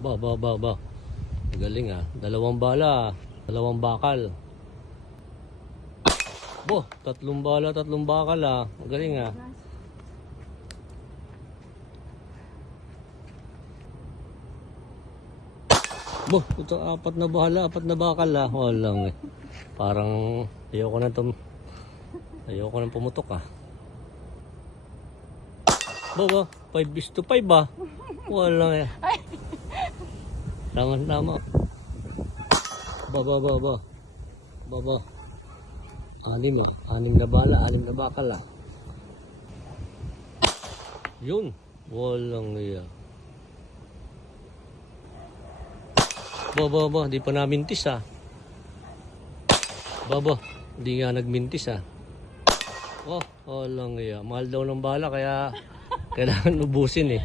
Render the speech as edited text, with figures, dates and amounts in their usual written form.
Ba. Galing ah. Dalawang bala. Dalawang bakal. Tatlong bala, tatlong bakal ah. Galing ah. Ito apat na bala, apat na bakal ah. Walang eh. Parang ayoko nang pumutok ah. 5:5 ah. Walang eh. Tama. Ba. Anim na bala, anim na bakal ah. Yun. Walang iya. Di pa namintis ah. Di nga nagmintis ah. Walang iya. Mahal daw ng bala kaya kailangan ubusin eh.